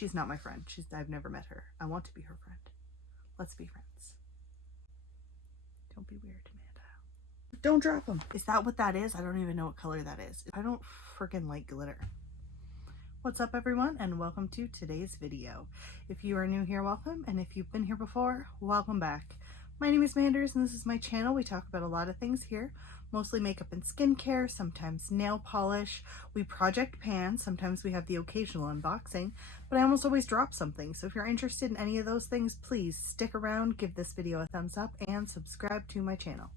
she's not my friend. I've never met her. I want to be her friend. Let's be friends. Don't be weird, Amanda. Don't drop them. Is that what that is? I don't even know what color that is. I don't freaking like glitter. What's up, everyone, and welcome to today's video. If you are new here, welcome, and if you've been here before, welcome back. My name is Manders, and this is my channel. We talk about a lot of things here, mostly makeup and skincare, sometimes nail polish. We project pan, sometimes we have the occasional unboxing, but I almost always drop something. So if you're interested in any of those things, please stick around, give this video a thumbs up, and subscribe to my channel.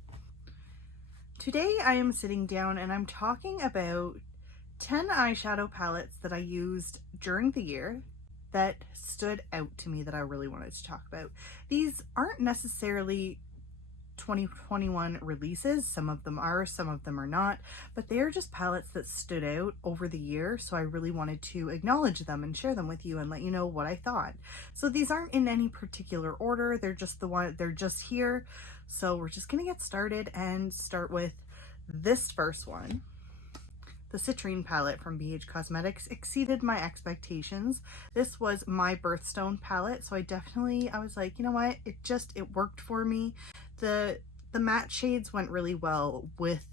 Today I am sitting down and I'm talking about 10 eyeshadow palettes that I used during the year that stood out to me that I really wanted to talk about. These aren't necessarily 2021 releases. Some of them are, some of them are not, but they are just palettes that stood out over the year. So I really wanted to acknowledge them and share them with you and let you know what I thought. So these aren't in any particular order. They're just here. So we're just gonna get started and start with this first one. The Citrine palette from BH Cosmetics exceeded my expectations. This was my Birthstone palette, so I was like, you know what, it worked for me. The matte shades went really well with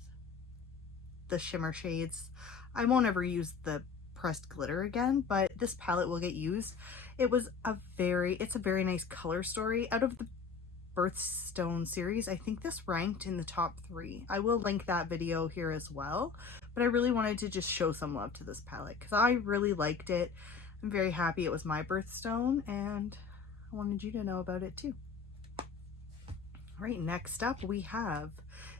the shimmer shades. I won't ever use the pressed glitter again, but this palette will get used. It's a very nice color story. Out of the Birthstone series, I think this ranked in the top 3. I will link that video here as well, but I really wanted to just show some love to this palette because I really liked it. I'm very happy it was my Birthstone and I wanted you to know about it too. All right, next up we have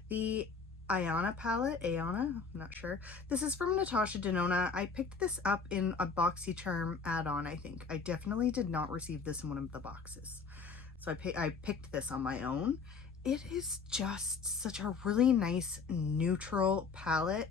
the Ayanna palette. I'm not sure. This is from Natasha, Denona. I picked this up in a BoxyCharm add-on, I think. I definitely did not receive this in one of the boxes. So I picked this on my own. It is just such a really nice neutral palette.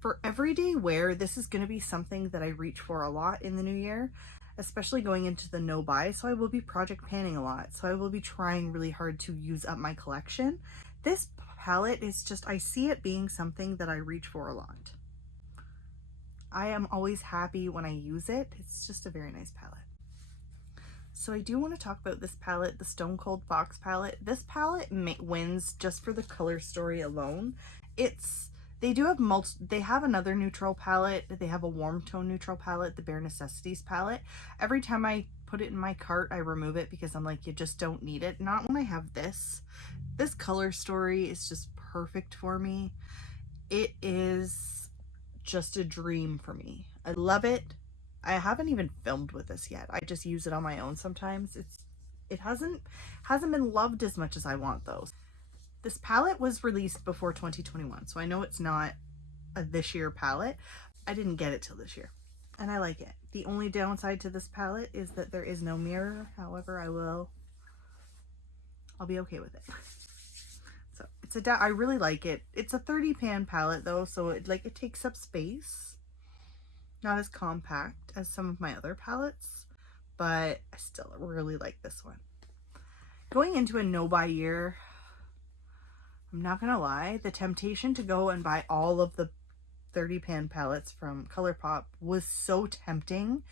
For everyday wear, this is going to be something that I reach for a lot in the new year, especially going into the no buy. So I will be project panning a lot. So I will be trying really hard to use up my collection. This palette is just, I see it being something that I reach for a lot. I am always happy when I use it. It's just a very nice palette. So I do want to talk about this palette, the Stone Cold Fox palette. This palette wins just for the color story alone. They have another neutral palette. They have a warm tone neutral palette, the Bare Necessities palette. Every time I put it in my cart, I remove it because I'm like, you just don't need it. Not when I have this. This color story is just perfect for me. It is just a dream for me. I love it. I haven't even filmed with this yet. I just use it on my own sometimes. It hasn't been loved as much as I want though. This palette was released before 2021, so I know it's not a this year palette. I didn't get it till this year, and I like it. The only downside to this palette is that there is no mirror. However, I'll be okay with it. So I really like it. It's a 30 pan palette though, so it takes up space. Not as compact as some of my other palettes, but I still really like this one. Going into a no-buy year, I'm not gonna lie, the temptation to go and buy all of the 30 pan palettes from Colourpop was so tempting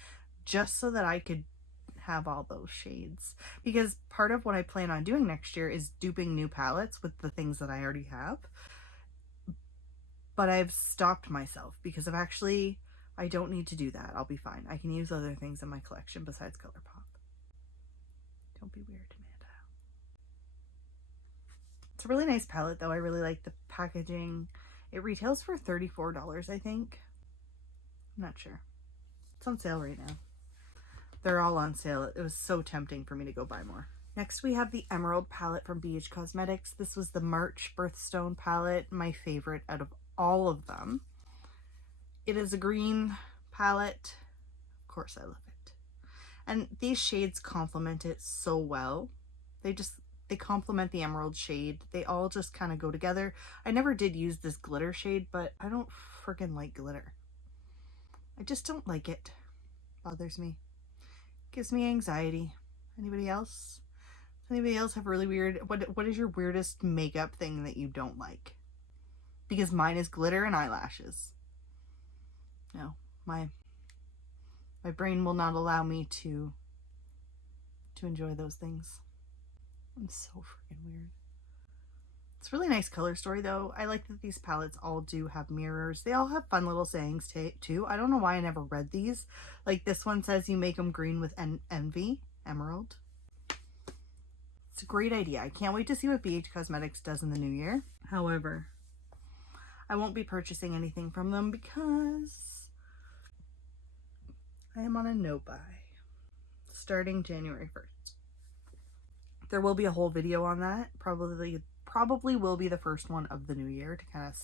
just so that I could have all those shades. Because part of what I plan on doing next year is duping new palettes with the things that I already have. But I've stopped myself because I don't need to do that. I'll be fine. I can use other things in my collection besides Colourpop. Don't be weird, Amanda. It's a really nice palette though. I really like the packaging. It retails for $34, I think. I'm not sure. It's on sale right now. They're all on sale. It was so tempting for me to go buy more. Next we have the Emerald palette from BH Cosmetics. This was the March Birthstone palette, my favorite out of all of them. It is a green palette. Of course I love it. And these shades complement it so well. They complement the emerald shade. They all just kind of go together. I never did use this glitter shade, but I don't freaking like glitter. I just don't like it. Bothers me. Gives me anxiety. Anybody else? Does anybody else have really weird, what is your weirdest makeup thing that you don't like? Because mine is glitter and eyelashes. No, my My brain will not allow me to enjoy those things. I'm so freaking weird. It's a really nice color story though. I like that these palettes all do have mirrors. They all have fun little sayings too. I don't know why I never read these. Like this one says you make them green with envy, emerald. It's a great idea. I can't wait to see what BH Cosmetics does in the new year. However, I won't be purchasing anything from them because I am on a no buy starting January 1st. There will be a whole video on that. Probably will be the first one of the new year to kind of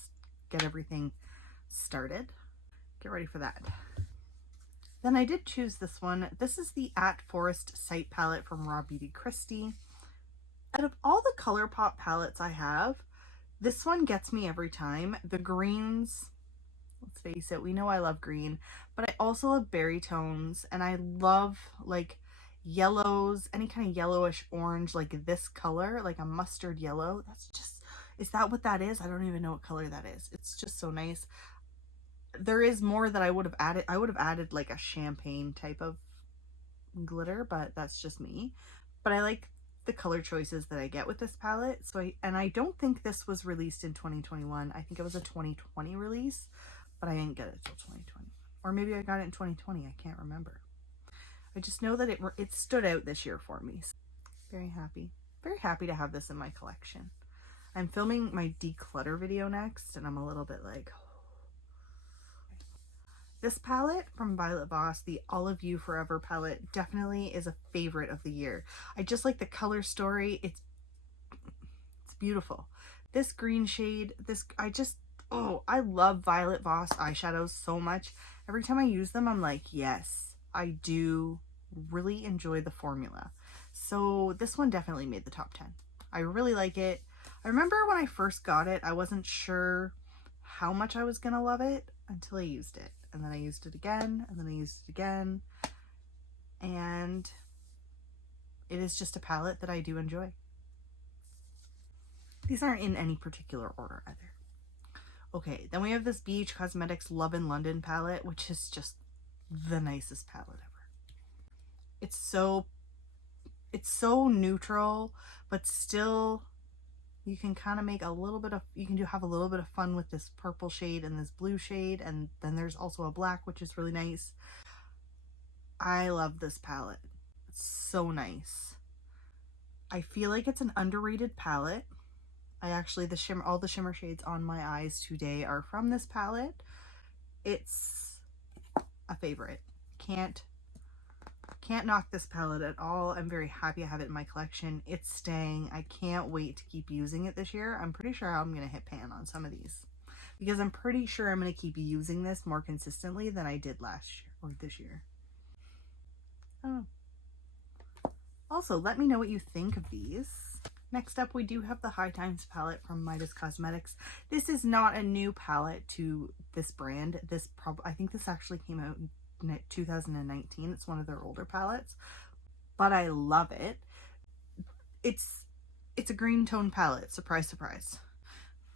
get everything started. Get ready for that. Then I did choose this one. This is the At Forest Sight palette from Raw Beauty Christie. Out of all the Colourpop palettes I have, this one gets me every time. The greens, let's face it, we know I love green, but I also love berry tones, and I love like yellows, any kind of yellowish orange, like this color, like a mustard yellow. That's just, is that what that is? I don't even know what color that is. It's just so nice. There is more that I would have added. I would have added like a champagne type of glitter, but that's just me. But I like the color choices that I get with this palette. So I don't think this was released in 2021. I think it was a 2020 release, but I didn't get it till 2020. Or maybe I got it in 2020. I can't remember. I just know that it stood out this year for me. So very happy to have this in my collection. I'm filming my declutter video next, and I'm a little bit like, this palette from Violet Voss, the All of You Forever palette, definitely is a favorite of the year. I just like the color story. It's beautiful. This green shade, I love Violet Voss eyeshadows so much. Every time I use them, I'm like, yes, I do really enjoy the formula. So this one definitely made the top 10. I really like it. I remember when I first got it, I wasn't sure how much I was gonna love it until I used it. And then I used it again, and then I used it again. And it is just a palette that I do enjoy. These aren't in any particular order either. Okay, then we have this BH Cosmetics Love in London palette, which is just the nicest palette ever. It's so neutral, but still you can kind of make a little bit of, have a little bit of fun with this purple shade and this blue shade, and then there's also a black, which is really nice. I love this palette. It's so nice. I feel like it's an underrated palette. All the shimmer shades on my eyes today are from this palette. It's a favorite. Can't knock this palette at all. I'm very happy I have it in my collection. It's staying. I can't wait to keep using it this year. I'm pretty sure I'm going to hit pan on some of these because I'm pretty sure I'm going to keep using this more consistently than I did last year or this year. Oh. Also, let me know what you think of these. Next up, we do have the High Times palette from Midas Cosmetics. This is not a new palette to this brand. I think this actually came out in 2019. It's one of their older palettes, but I love it. It's a green tone palette. Surprise, surprise.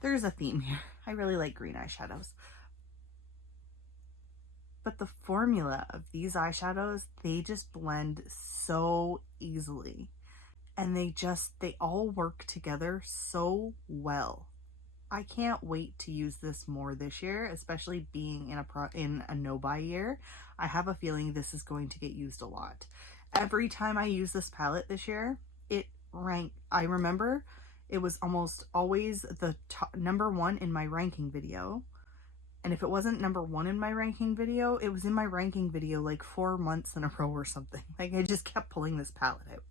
There's a theme here. I really like green eyeshadows. But the formula of these eyeshadows, they just blend so easily. And they all work together so well. I can't wait to use this more this year, especially being in a no-buy year. I have a feeling this is going to get used a lot. Every time I use this palette this year, it ranked. I remember it was almost always the number one in my ranking video. And if it wasn't number one in my ranking video, it was in my ranking video like 4 months in a row or something. Like I just kept pulling this palette out.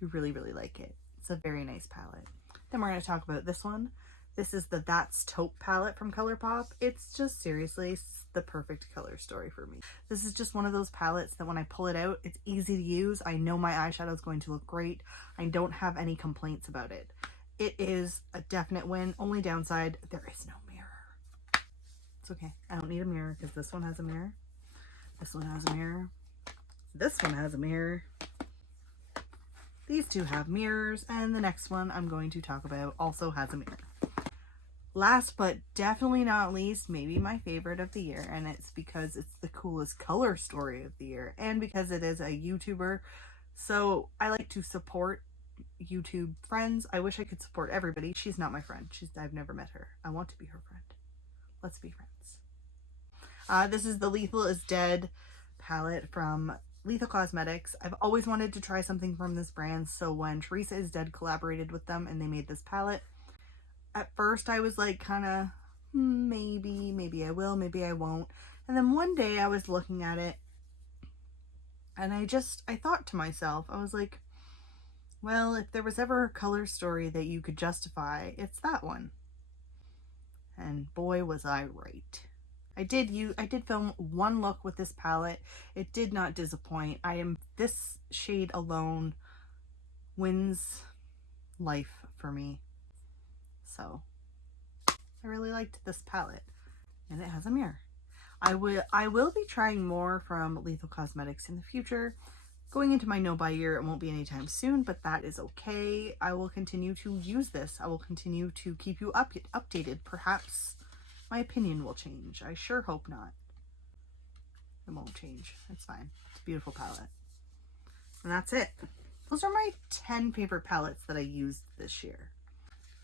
I really, really like it. It's a very nice palette. Then we're going to talk about this one. This is the That's Taupe palette from Colourpop. It's just seriously the perfect color story for me. This is just one of those palettes that when I pull it out, it's easy to use. I know my eyeshadow is going to look great. I don't have any complaints about it. It is a definite win. Only downside, there is no mirror. It's okay. I don't need a mirror because this one has a mirror. This one has a mirror. This one has a mirror. These two have mirrors, and the next one I'm going to talk about also has a mirror. Last but definitely not least, maybe my favorite of the year, and it's because it's the coolest color story of the year, and because it is a YouTuber. So I like to support YouTube friends. I wish I could support everybody. She's not my friend. I've never met her. I want to be her friend. Let's be friends. This is the Lethal is Dead palette from Lethal Cosmetics. I've always wanted to try something from this brand, so when Teresa is Dead collaborated with them and they made this palette, at first I was like kind of maybe I will, maybe I won't. And then one day I was looking at it and I thought to myself, I was like, well, if there was ever a color story that you could justify, it's that one. And boy, was I right. I did film one look with this palette. It did not disappoint. This shade alone wins life for me. So I really liked this palette, and it has a mirror. I will be trying more from Lethal Cosmetics in the future. Going into my no-buy year, it won't be anytime soon, but that is okay. I will continue to use this. I will continue to keep you updated. Perhaps my opinion will change. I sure hope not. It won't change. It's fine. It's a beautiful palette. And that's it. Those are my 10 favorite palettes that I used this year.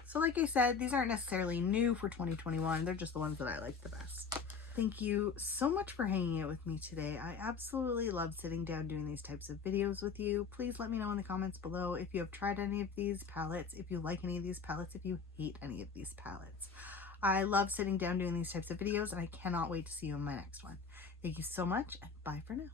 So like I said, these aren't necessarily new for 2021. They're just the ones that I like the best. Thank you so much for hanging out with me today. I absolutely love sitting down doing these types of videos with you. Please let me know in the comments below if you have tried any of these palettes, if you like any of these palettes, if you hate any of these palettes. I love sitting down doing these types of videos, and I cannot wait to see you in my next one. Thank you so much, and bye for now.